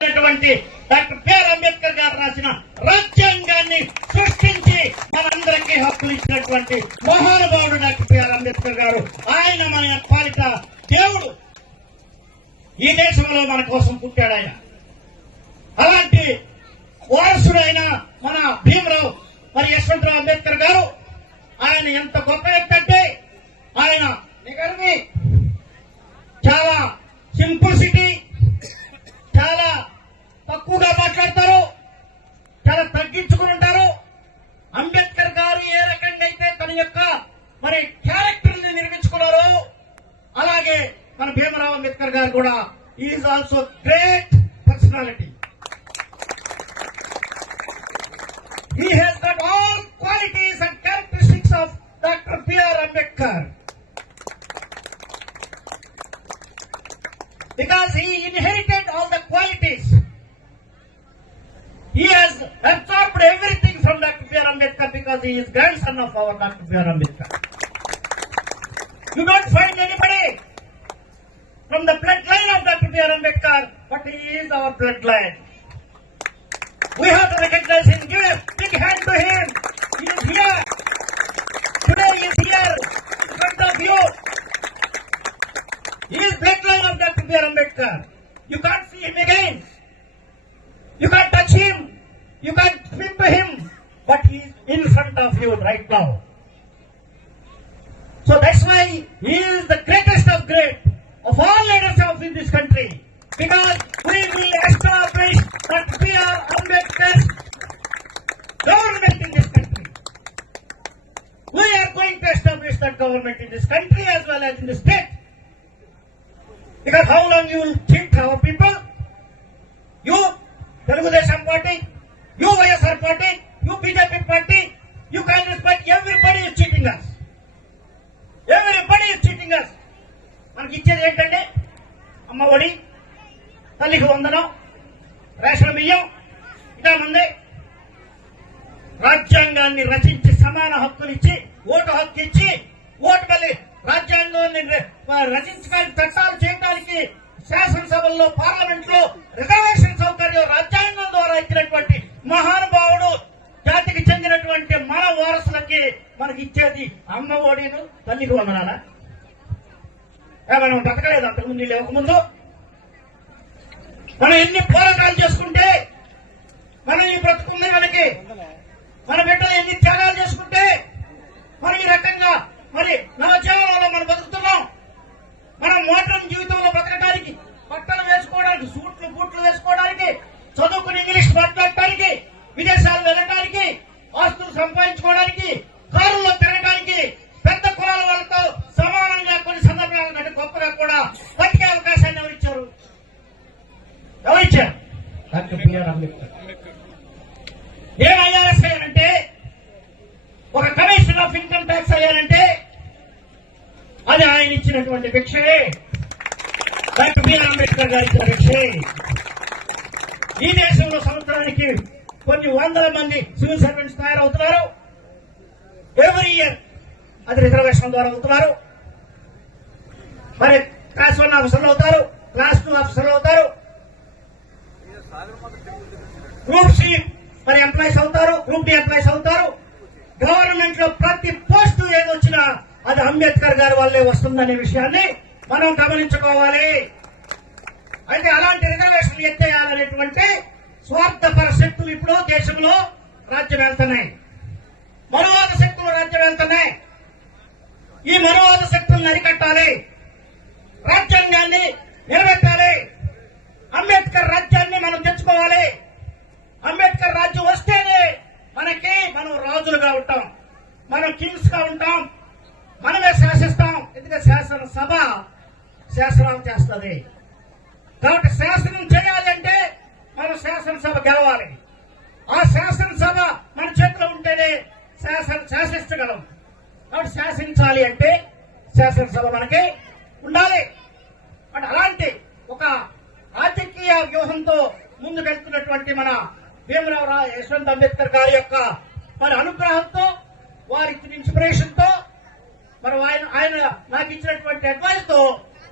ఉన్నటువంటి doctor BR Ambedkar గారు రాసిన రాజ్యాంగాన్ని సృష్టించి మనందరికీ హక్కులు ఇచ్చినటువంటి మహానుభావుడు డాక్టర్ బిఆర్ అంబేద్కర్ గారు. ఆయన మన పాలిట దేవుడు. ఈ దేశంలో మన కోసం పుట్టాడు ఆయన. అలాంటి వారసుడైన మన భీమరావు మరి యశ్వంతరావు అంబేద్కర్ గారు ఆయన ఎంత గొప్ప వ్యక్తి అంటే ఆయన Ambedkar. You don't find anybody from the bloodline of Dr. B.R. Ambedkar, but he is our bloodline. We have to recognize him. Give a big hand to him. He is here. Today he is here in front of you. He is bloodline of Dr. B.R. Ambedkar. You can't see him again. You can't touch him. You can't speak to him. But he is in front of you right now. So that's why he is the greatest of great of all leaders of in this country. Because we will establish that we are Ambedkar's government in this country. We are going to establish that government in this country as well as in the state. Because how long you will cheat our people? You, Telugu Desam party, you YSR party, పార్లమెంట్లో reservation సౌకర్యం రాజ్యాంగం ద్వారా ఇచ్చినటువంటి మహానుభావుడు జాతికి చెందినటువంటి మన వారసులకి మనకి ఇచ్చేది అమ్మ ఓడిను తల్లికి వందనాలా? ఏమైనా మనం బ్రతకలేదు అంతకుముందు లేకముందు ఎన్ని పోరాటాలు చేసుకుంటే మనం ఈ బ్రతుకుంది మనకి మన బిడ్డలు ఎన్ని త్యాగాలు చేసుకుంటే మనం ఈ రకంగా మరి నవజీవనంలో మనం బతుకుతున్నాం మనం మోడర్న్ జీవితంలో బతకడానికి బట్టలు వేసుకోవడానికి సూట్లు బూట్లు వేసుకోవడానికి చదువుకుని ఇంగ్లీష్ మాట్లాడటానికి విదేశాలు వెళ్ళడానికి ఆస్తులు సంపాదించుకోవడానికి కారుల్లో తిరగడానికి పెద్ద కులాల వాళ్ళతో సమానంగా కొన్ని సందర్భాల కంటే గొప్పగా కూడా బతికే అవకాశాన్ని ఎవరిచ్చారు ఎవరిచ్చారు డాక్టర్ బిఆర్ అంబేద్కర్ ఏం ఐఆర్ఎస్ అయ్యారంటే ఒక కమిషన్ ఆఫ్ ఇన్కమ్ ట్యాక్స్ అయ్యారంటే అది ఆయన ఇచ్చినటువంటి భిక్షే డాక్టర్ బిఆర్ అంబేద్కర్ గారు ఇచ్చిన భిక్షే ఈ దేశంలో సంవత్సరానికి కొన్ని వందల మంది సివిల్ సర్వెంట్స్ తయారవుతున్నారు. ఎవ్రీ ఇయర్ అది రిజర్వేషన్ ద్వారా అవుతున్నారు. మరి క్లాస్ వన్ ఆఫీసర్లు అవుతారు. క్లాస్ టూ ఆఫీసర్లు అవుతారు గ్రూప్ సి మరి ఎంప్లాయీస్ అవుతారు గ్రూప్ డి ఎంప్లాయీస్ అవుతారు గవర్నమెంట్లో ప్రతి పోస్టు ఏదొచ్చినా అది అంబేద్కర్ గారి వల్లే వస్తుందనే విషయాన్ని మనం గమనించుకోవాలి. అయితే అలాంటి రిజర్వేషన్లు ఎత్తేయాలనేటువంటి స్వార్థపర శక్తులు ఇప్పుడు దేశంలో రాజ్యం వెళ్తున్నాయి మనువాద శక్తులు రాజ్యం వెళ్తున్నాయి ఈ మనువాద శక్తులను అరికట్టాలి. రాజ్యాంగాన్ని నిలబెట్టాలి అంబేద్కర్ రాజ్యాన్ని మనం తెచ్చుకోవాలి. అంబేద్కర్ రాజ్యం వస్తేనే మనకి మనం రాజులుగా ఉంటాం. మనం కింగ్స్గా ఉంటాం. మనమే శాసిస్తాం. ఎందుకంటే శాసనసభ శాసనాలు చేస్తుంది. కాబట్టి శాసనం చేయాలంటే మనం శాసనసభ గెలవాలి. ఆ శాసనసభ మన చేతిలో ఉంటేనే శాసన శాసిస్తగలం కాబట్టి శాసించాలి అంటే శాసనసభ మనకి ఉండాలి. అంటే అలాంటి ఒక రాజకీయ వ్యూహంతో ముందుకెళ్తున్నటువంటి మన భీమరావు యశ్వంత్ అంబేద్కర్ గారి యొక్క మరి అనుగ్రహంతో వారి ఇచ్చిన ఇన్స్పిరేషన్ మరి ఆయన ఆయన నాకు ఇచ్చినటువంటి అడ్వైస్తో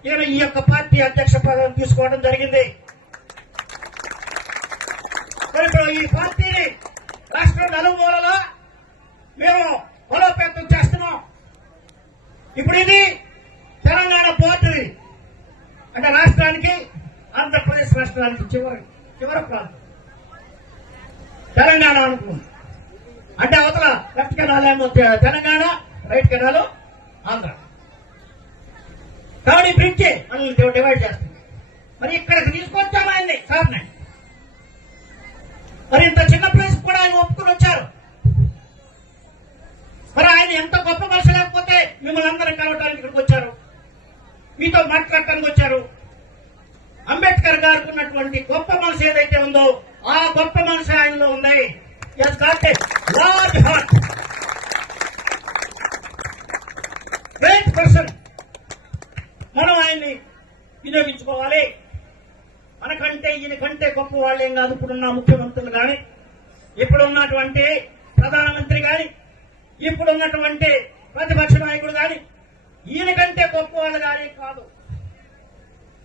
నేను ఈ యొక్క పార్టీ అధ్యక్ష పదవి తీసుకోవడం జరిగింది. ఇప్పుడు ఈ పార్టీని రాష్ట్రం నలుమూలలో మేము బలోపేతం చేస్తున్నాం. ఇప్పుడు ఇది తెలంగాణ పార్టీ అంటే రాష్ట్రానికి ఆంధ్రప్రదేశ్ రాష్ట్రానికి చివరి చివరి ప్రాంతం. తెలంగాణ అనుకున్నాం అంటే అవతల లెఫ్ట్ కెనాల్ ఏమో తెలంగాణ రైట్ కెనాలు ఆంధ్ర. కాబట్టి బ్రిడ్జే మనల్ని డివైడ్ చేస్తుంది. మరి ఇక్కడికి తీసుకొచ్చాము ఆయన్ని? సార్ని మరి ఇంత చిన్న ప్లేస్ కూడా ఆయన ఒప్పుకొని వచ్చారు. మరి ఆయన ఎంత గొప్ప మనిషి లేకపోతే మిమ్మల్ని అందరం కలవటానికి ఇక్కడికి వచ్చారు. మీతో మాట్లాడటానికి వచ్చారు. అంబేద్కర్ గారికి ఉన్నటువంటి గొప్ప మనసు ఏదైతే ఉందో ఆ గొప్ప మనసు ఆయనలో ఉంది. ఎస్ గాట్ లార్జ్ మనకంటే కంటే గొప్ప వాళ్ళేం కాదు. ఇప్పుడున్న ముఖ్యమంత్రులు కానీ ఇప్పుడున్నటువంటి ప్రధానమంత్రి కానీ ఇప్పుడున్నటువంటి ప్రతిపక్ష నాయకుడు కానీ ఈయన కంటే గొప్ప వాళ్ళు కానీ కాదు.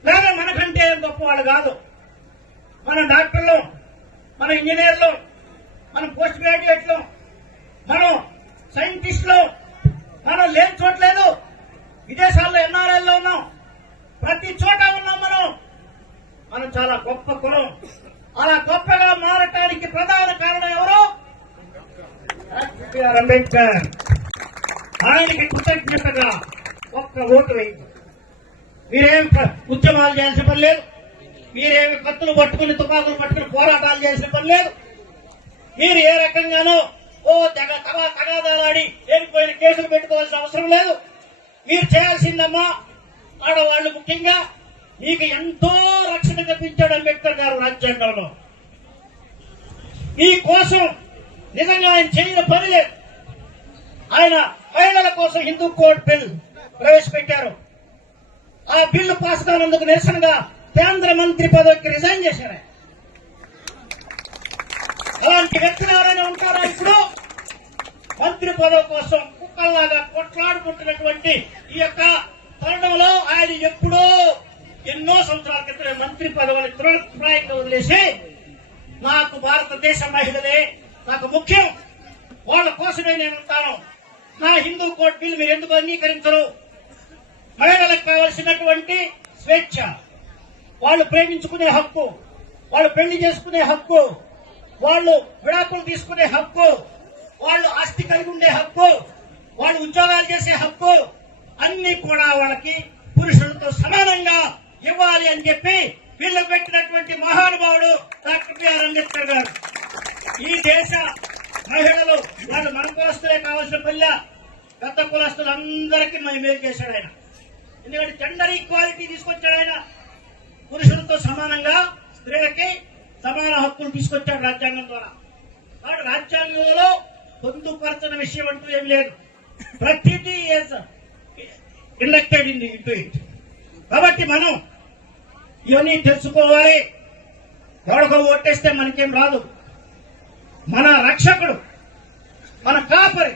లేదా మనకంటే గొప్ప వాళ్ళు కాదు. మన డాక్టర్లు మన ఇంజనీర్లు మన పోస్ట్ గ్రాడ్యుయేట్లు మనం సైంటిస్టులు మనం లేని చోట్లేదు విదేశాల్లో ఎన్ఆర్ఐల్లో ఉన్నాం. ప్రతి చోట ఉన్నాం మనం. మనం చాలా గొప్ప కులం. అలా గొప్పగా మారటానికి ప్రధాన కారణం ఎవరు? B R Ambedkar. ఆయనకి కృతజ్ఞతగా ఒక్క ఓటు వేయండి మీరేం ఉద్యమాలు చేయాల్సిన పని లేదు. మీరేమి కత్తులు పట్టుకుని తుపాకులు పట్టుకుని పోరాటాలు చేసిన పని లేదు. మీరు ఏ రకంగానో ఓ తెగ తగా తగాదాలాడి ఏరిపోయిన కేసులు పెట్టుకోవాల్సిన అవసరం లేదు. మీరు చేయాల్సిందమ్మా ఆడవాళ్ళు ముఖ్యంగా నీకు ఎంతో రక్షణ కల్పించాడు అంబేద్కర్ గారు రాజ్యాంగంలో. ఈ కోసం నిజంగా ఆయన చేయని పని లేదు. ఆయన మహిళల కోసం హిందూ కోడ్ బిల్ ప్రవేశపెట్టారు. ఆ బిల్లు పాస్ కానందుకు నిరసనగా కేంద్ర మంత్రి పదవికి రిజైన్ చేశారు అలాంటి వ్యక్తులు ఎవరైనా ఉంటారా ఇప్పుడు? మంత్రి పదవి కోసం కుక్కల్లాగా కొట్లాడుకుంటున్నటువంటి ఈ యొక్క తరుణంలో ఆయన ఎప్పుడో ఎన్నో సంవత్సరాల క్రితం మంత్రి పదవిని తృణప్రాయంగా వదిలేసి నాకు భారతదేశ మహిళలే నాకు ముఖ్యం. వాళ్ళ కోసమే నేను ఉంటాను. నా హిందూ కోర్టు బిల్ మీరు ఎందుకు అంగీకరించరు? మహిళలకు కావలసినటువంటి స్వేచ్ఛ. వాళ్ళు ప్రేమించుకునే హక్కు వాళ్ళు పెళ్ళి చేసుకునే హక్కు వాళ్ళు విడాకులు తీసుకునే హక్కు వాళ్ళు ఆస్తి కలిగి ఉండే హక్కు వాళ్ళు ఉద్యోగాలు చేసే హక్కు అన్ని కూడా వాళ్ళకి పురుషులతో సమానంగా ఇవ్వాలి అని చెప్పి వీళ్ళు పెట్టినటువంటి మహానుభావుడు డాక్టర్ బిఆర్ అంబేద్కర్ గారు. ఈ దేశ మహిళలు వాళ్ళు మన కులస్తులే కావాల్సిన పిల్ల పెద్ద కులస్తులు అందరికీ మేలు చేశాడు ఆయన. ఎందుకంటే జెండర్ ఈక్వాలిటీ తీసుకొచ్చాడు ఆయన. పురుషులతో సమానంగా స్త్రీలకి సమాన హక్కులు తీసుకొచ్చాడు రాజ్యాంగం ద్వారా. కాబట్టి రాజ్యాంగంలో పొందుపరచిన విషయం అంటూ ఏం లేదు. ప్రతిదీ ఇండక్టెడ్ ఇన్ ఇంటూ ఇట్ కాబట్టి మనం ఇవన్నీ తెలుసుకోవాలి. ఎవడకో ఓటేస్తే మనకేం రాదు. మన రక్షకుడు మన కాపరి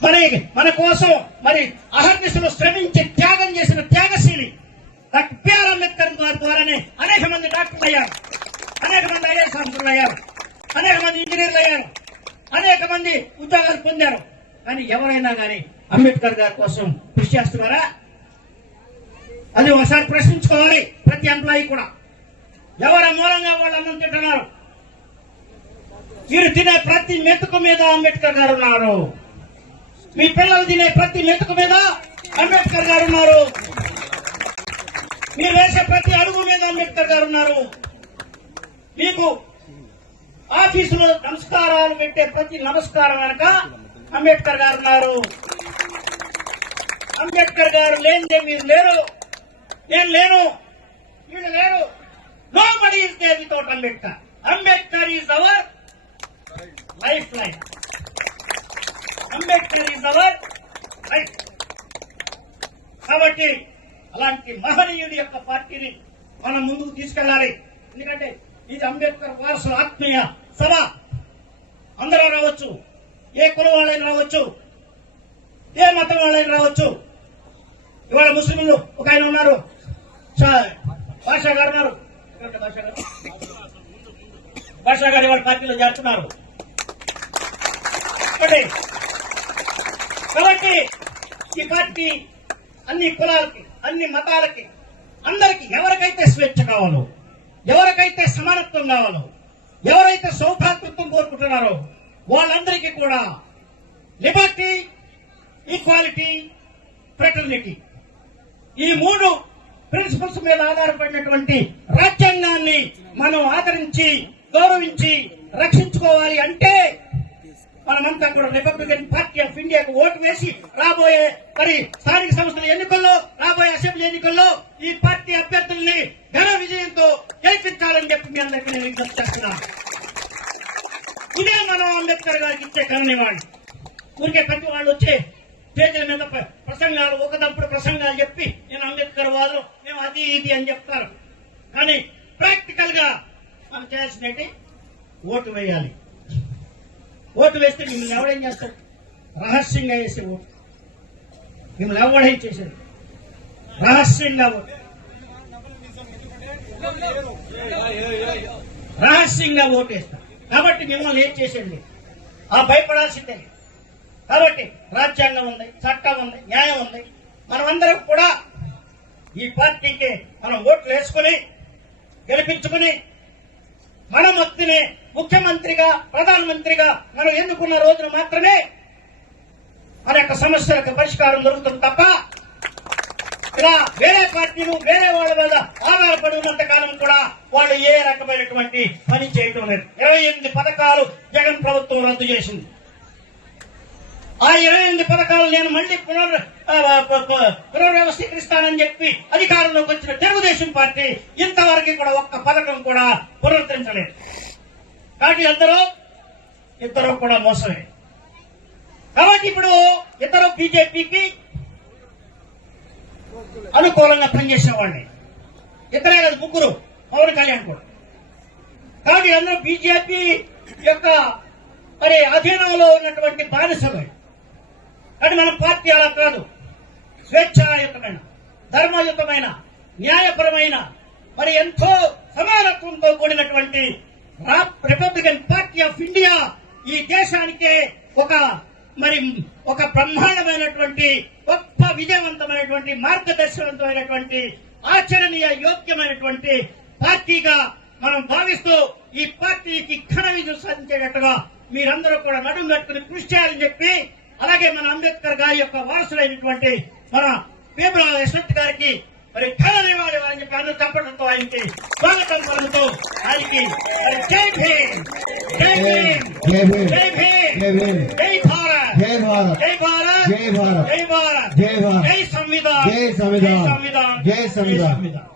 మన మన కోసం మరి అహర్నిశలు శ్రమించి త్యాగం చేసి త్యాగశీలి డాక్టర్ బిఆర్ అంబేద్కర్ గారి ద్వారానే అనేక మంది డాక్టర్లు అయ్యారు అనేక మంది ఐఏఎస్ ఆఫీసర్లు అయ్యారు అనేక మంది ఇంజనీర్లు అయ్యారు అనేక మంది ఉద్యోగాలు పొందారు కానీ ఎవరైనా కానీ అంబేద్కర్ గారి కోసం కృషి చేస్తున్నారా అది ఒకసారి ప్రశ్నించుకోవాలి ప్రతి ఎంప్లాయీ కూడా ఎవరి మూలంగా వాళ్ళు అన్నం తింటున్నారు మీరు తినే ప్రతి మెతుకు మీద అంబేద్కర్ గారు ఉన్నారు మీ పిల్లలు తినే ప్రతి మెతుకు మీద అంబేద్కర్ గారు ఉన్నారు మీరు వేసే ప్రతి అడుగు మీద అంబేద్కర్ గారు ఉన్నారు మీకు ఆఫీసులో నమస్కారాలు పెట్టే ప్రతి నమస్కారం వెనక అంబేద్కర్ గారు ఉన్నారు అంబేద్కర్ గారు లేనిదే మీరు లేరు. నేను లేను. వీళ్ళు లేరు. Nobody is there without Ambedkar is our lifeline Ambedkar our కాబట్టి అలాంటి మహనీయుడి యొక్క పార్టీని మనం ముందుకు తీసుకెళ్ళాలి ఎందుకంటే ఇది అంబేద్కర్ వారసుల ఆత్మీయ సభ. అందరూ రావచ్చు. ఏ కులం వాళ్ళైనా రావచ్చు. ఏ మతం వాళ్ళైనా రావచ్చు. ఇవాళ ముస్లింలు ఒక ఆయన ఉన్నారు. షా- బాషా గారు ఉన్నారు. భాషా గారు? ఇవాళ పార్టీలో చేస్తున్నారు కాబట్టి ఈ పార్టీ అన్ని కులాలకి అన్ని మతాలకి అందరికి ఎవరికైతే స్వేచ్ఛ కావాలో ఎవరికైతే సమానత్వం కావాలో ఎవరైతే సౌభాతృత్వం కోరుకుంటున్నారో వాళ్ళందరికీ కూడా లిబర్టీ ఈక్వాలిటీ ఫ్రెటర్నిటీ ఈ మూడు ప్రిన్సిపల్స్ మీద ఆధారపడినటువంటి రాజ్యాంగాన్ని మనం ఆదరించి గౌరవించి రక్షించుకోవాలి అంటే మనమంతా కూడా రిపబ్లికన్ పార్టీ ఆఫ్ ఇండియాకు ఓటు వేసి రాబోయే మరి స్థానిక సంస్థల ఎన్నికల్లో రాబోయే అసెంబ్లీ ఎన్నికల్లో ఈ పార్టీ అభ్యర్థుల్ని ఘన విజయంతో గెలిపించాలని చెప్పి మీ అందరికీ నేను విజ్ఞప్తి చేస్తున్నాను ఇదే మనం అంబేద్కర్ గారికి ఇచ్చే కరణివాణి ఊరికే ప్రతి వాళ్ళు వచ్చే పేజీల మీద ప్రసంగాలు ఒకదప్పుడు ప్రసంగాలు చెప్పి నేను అంబేద్కర్ వాదు మేము అది ఇది అని చెప్తారు. కానీ ప్రాక్టికల్గా మనం చేయాల్సిందేంటి ఓటు వేయాలి. ఓటు వేస్తే మిమ్మల్ని ఎవడేం చేస్తాడు రహస్యంగా వేసే ఓటు. మిమ్మల్ని ఎవడేం చేసేది రహస్యంగా ఓటు. రహస్యంగా ఓటు కాబట్టి మిమ్మల్ని ఏం చేసేది? ఆ భయపడాల్సిందే. కాబట్టి రాజ్యాంగం ఉంది చట్టం ఉంది న్యాయం ఉంది. మనమందరం కూడా ఈ పార్టీకి మనం ఓట్లు వేసుకుని గెలిపించుకుని మన వ్యక్తిని ముఖ్యమంత్రిగా ప్రధానమంత్రిగా మనం ఎన్నుకున్న రోజున మాత్రమే మన యొక్క సమస్యలకు పరిష్కారం దొరుకుతుంది తప్ప ఇలా వేరే పార్టీలు వేరే వాళ్ళ మీద ఆధారపడి ఉన్నంత కాలం కూడా వాళ్ళు ఏ రకమైనటువంటి పని చేయటం లేదు. ఇరవై ఎనిమిది పథకాలు జగన్ ప్రభుత్వం రద్దు చేసింది. ఆ ఇరవై ఎనిమిది పథకాలు నేను మళ్ళీ పునర్ పునర్వ్యవస్థీకరిస్తానని చెప్పి అధికారంలోకి వచ్చిన తెలుగుదేశం పార్టీ ఇంతవరకు కూడా ఒక్క పథకం కూడా పునరుద్ధరించలేదు. కానీ అందరూ ఇద్దరు కూడా మోసమే. కాబట్టి ఇప్పుడు ఇద్దరు బీజేపీకి అనుకూలంగా పనిచేసిన వాళ్ళని ఇద్దరే కదా ముగ్గురు. పవన్ కళ్యాణ్ కూడా. కాబట్టి అందరూ బీజేపీ యొక్క మరి అధీనంలో ఉన్నటువంటి బానిసలు కానీ మన పార్టీ అలా కాదు. స్వేచ్ఛాయుతమైన ధర్మయుతమైన న్యాయపరమైన మరి ఎంతో సమానత్వంతో కూడినటువంటి రిపబ్లికన్ పార్టీ ఆఫ్ ఇండియా ఈ దేశానికే ఒక మరి ఒక బ్రహ్మాండమైనటువంటి గొప్ప విజయవంతమైనటువంటి మార్గదర్శనవంతమైనటువంటి ఆచరణీయ యోగ్యమైనటువంటి పార్టీగా మనం భావిస్తూ ఈ పార్టీకి ఘన విజయం సాధించేటట్టుగా మీరందరూ కూడా నడుము కట్టుకుని కృషి చేయాలని చెప్పి అలాగే మన అంబేద్కర్ గారి యొక్క వారసులైనటువంటి మన పేపర్ యశ్వంత్ గారికి మరి నివాళి అని చెప్పి అన్ను చప్పడంతో ఆయనకి స్వాగతం పలుకుతూ ఆయనకి జై భీమ్ జై భీమ్ జై భీమ్. జై భారత్ జై భారత్ జై భారత్ జై భారత్ జై భారత్ జై సంవిధాన్ జై. సంవిధాన్